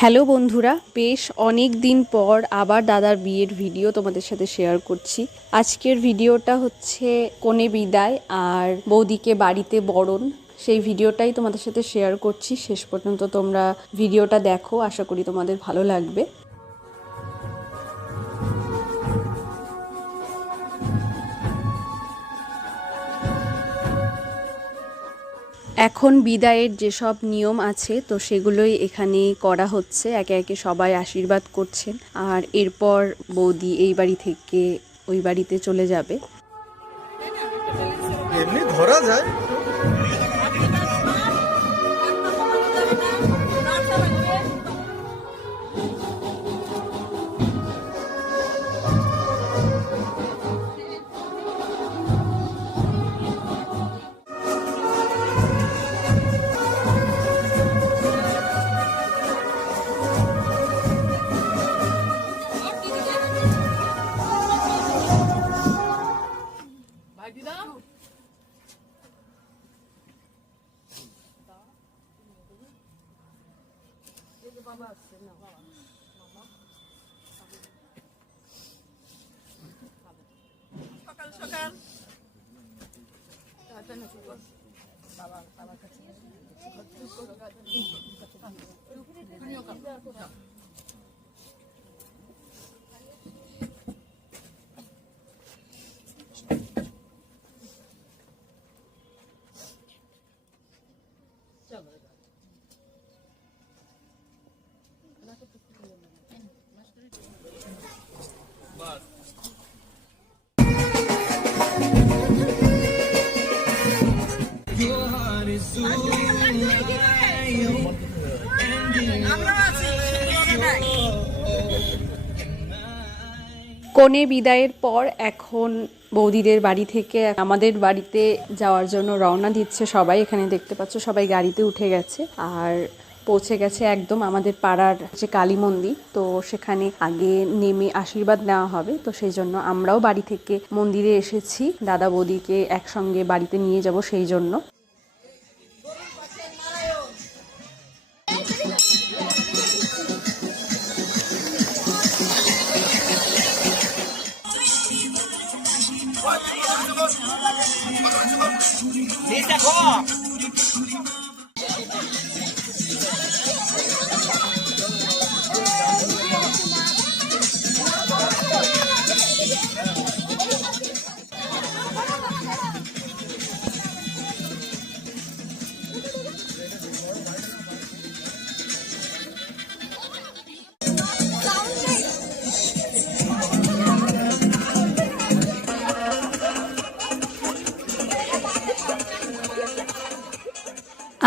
Hello বন্ধুরা, বেশ অনেক দিন পর আবার দাদার বিয়ের ভিডিও তোমাদের সাথে শেয়ার করছি। আজকের ভিডিওটা হচ্ছে কনে বিদায় আর বৌদিকে বাড়িতে বরণ, সেই ভিডিওটাই তোমাদের সাথে শেয়ার করছি। শেষ পর্যন্ত তোমরা ভিডিওটা দেখো, আশা করি তোমাদের ভালো লাগবে। এখন বিদায়ের যেসব নিয়ম আছে তো সেগুলোই এখানে করা হচ্ছে, একে একে সবাই আশীর্বাদ করছেন। আর এরপর বৌদি এই বাড়ি থেকে ওই বাড়িতে চলে যাবে। এমনি ধরা যায়। সকাল সকাল কনে বিদায়ের পর এখন বৌদিদের বাড়ি থেকে আমাদের বাড়িতে যাওয়ার জন্য রওনা দিচ্ছে সবাই। এখানে দেখতে পাচ্ছ সবাই গাড়িতে উঠে গেছে আর পৌঁছে গেছে একদম আমাদের পাড়ার যে কালী মন্দির, তো সেখানে আগে নেমে আশীর্বাদ নেওয়া হবে। তো সেই জন্য আমরাও বাড়ি থেকে মন্দিরে এসেছি, দাদা বৌদিকে একসঙ্গে বাড়িতে নিয়ে যাব সেই জন্য।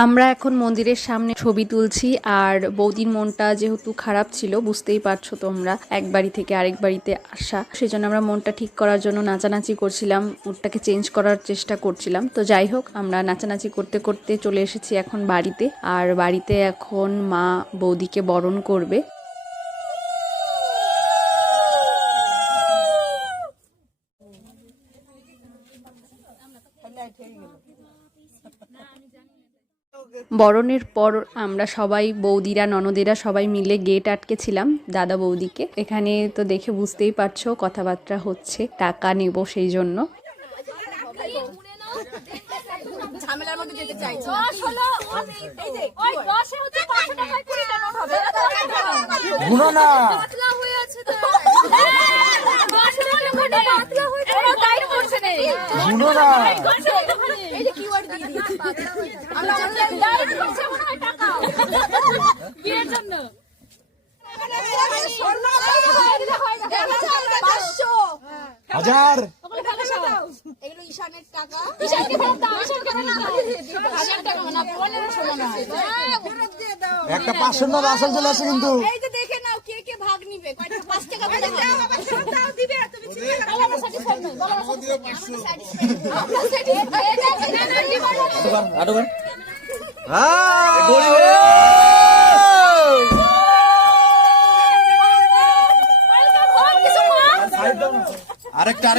আমরা এখন মন্দিরের সামনে ছবি তুলছি আর বৌদির মনটা যেহেতু খারাপ ছিল, বুঝতেই পারছো তোমরা, এক বাড়ি থেকে আরেক বাড়িতে আসা, সেজন্য আমরা মনটা ঠিক করার জন্য নাচানাচি করছিলাম, মুডটাকে চেঞ্জ করার চেষ্টা করছিলাম। তো যাই হোক, আমরা নাচানাচি করতে করতে চলে এসেছি এখন বাড়িতে। আর বাড়িতে এখন মা বৌদিকে বরণ করবে। বরণের পর আমরা সবাই বৌদিরা ননদেরা সবাই মিলে গেট আটকেছিলাম দাদা বৌদিকে। এখানে তো দেখে বুঝতেই পারছো কথাবার্তা হচ্ছে, টাকা নেব সেই জন্য। ঝামেলার মধ্যে যেতে চাইছি। 10 হলো এই যে ওই 10 এ হচ্ছে 500 টাকা 20 টা নোট হবে। গুনো না পাতলা হয়ে আছে তো। 10 এর মধ্যে কোটা পাতলা হয়ে আছে। ওরা টাইট করছে না। গুনো না এই যে কিওয়ার্ড দিয়ে দিয়েছি। আমরা অনলাইন টাইট করছে মনে হয় টাকা। বিয়ের জন্য। স্বর্ণ দিলে হয় না। 500 হাজার এগুলো ঈশানের টাকা। ঈশানকে ফেরত দাও। ঈশানকে ফেরত দাও। 1000 টাকা না 1500 মনে হয়। ফেরত দিয়ে দাও। একটা 500 নোট আসল চলে আসে কিন্তু। এই যে দেখে নাও কে কে ভাগ নিবে, কয়টা 5 টাকা করে দাও। আবার ফেরত দাও দিবে তুমি চিন্তা করো না। স্যাটিসফাইড নই। বলো না দিও 500। আমরা স্যাটিসফাইড। না না দিবা না। আটবার হ্যাঁ গরিব আরেকটা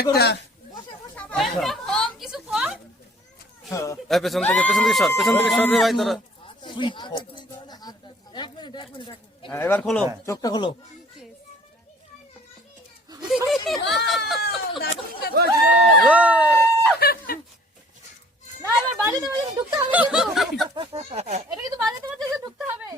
কিছু কর। পেছন থেকে সর রে ভাই তোরা। এবার খোলো, চোখটা খোলো। না এবার বাড়িতে ঢুকতে হবে কিন্তু। এটা কিন্তু বাড়িতে ঢুকতে হবে।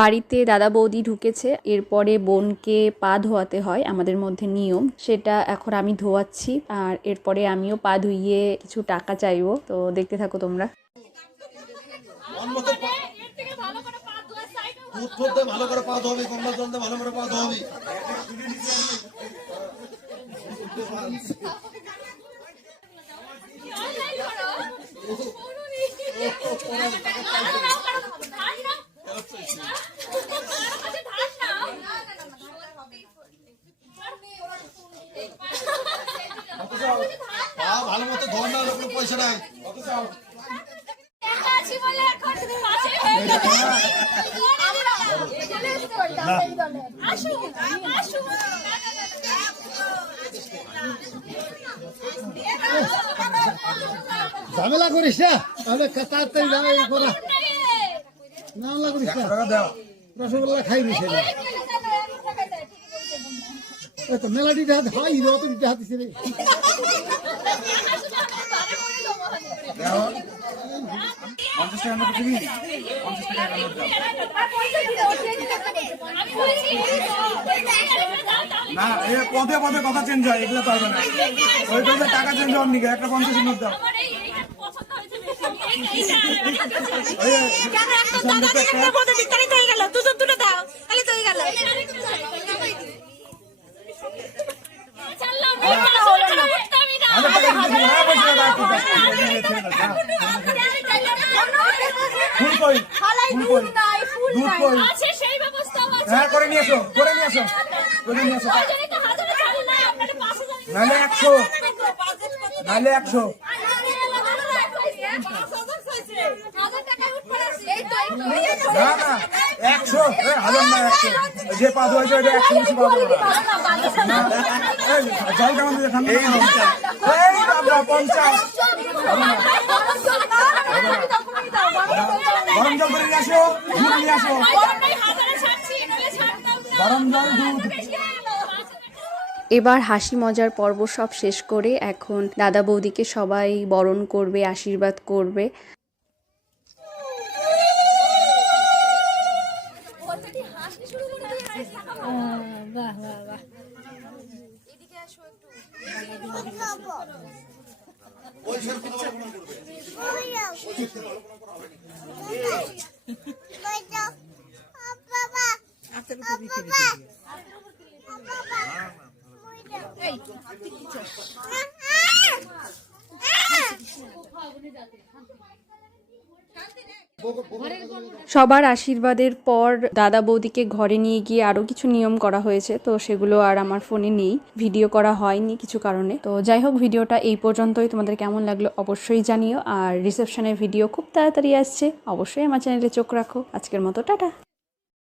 বাড়িতে দাদা বৌদি ঢুকেছে, এরপরে বোনকে পা ধোয়াতে হয়, আমাদের মধ্যে নিয়ম সেটা। এখন আমি ধোয়াচ্ছি আর এরপরে আমিও পা ধুইয়ে কিছু টাকা চাইবো, তো দেখতে থাকো তোমরা। এর থেকে ভালো করে পা ধোয়া সাইড দুধ ফুটতে ভালো করে পা ধোবি, কম্বল জলতে ভালো করে পা ধোবি। পা ভালো মতো ধোয়া না হলে কোনো পয়সা নাই। ঝামেলা করিস না, তাহলে তাড়াতাড়ি ঝামেলা করা ঝামেলা করিস না। রসগোল্লা খাই দিছে তো মেলাটিতে হাত হয় অতটিতে হাত দিছে রে। না পদে পদে কথা চেঞ্জ হয়, এগুলো পারবে না। ওই তো টাকা চেঞ্জ হওয়ার নিকে একটা 50 নোট দাও। ফুল কই, ফুল কই, দুধ কই। হ্যাঁ করে নিয়ে এসো, করে নিয়ে এসো, করে নিয়ে এসো। নাহলে 100, নাহলে 100। না না 100, হাজার না 100। যে পা ধোয়াছে ওটা 100 বেশি পাবো না। জল কেমন দিয়ে ঠান্ডা? এই 50। গরম জল করে নিয়ে আসো, দুধ নিয়ে আসো, গরম জল দুধ। এবার হাসি মজার পর্ব সব শেষ করে এখন দাদা বৌদিকে সবাই বরণ করবে, আশীর্বাদ করবে। সবার আশীর্বাদের পর দাদা বৌদিকে ঘরে নিয়ে গিয়ে আরো কিছু নিয়ম করা হয়েছে, তো সেগুলো আর আমার ফোনে নেই, ভিডিও করা হয়নি কিছু কারণে। তো যাই হোক, ভিডিওটা এই পর্যন্তই। তোমাদের কেমন লাগলো অবশ্যই জানিও। আর রিসেপশনের ভিডিও খুব তাড়াতাড়ি আসছে, অবশ্যই আমার চ্যানেলে চোখ রাখো। আজকের মতো টাটা।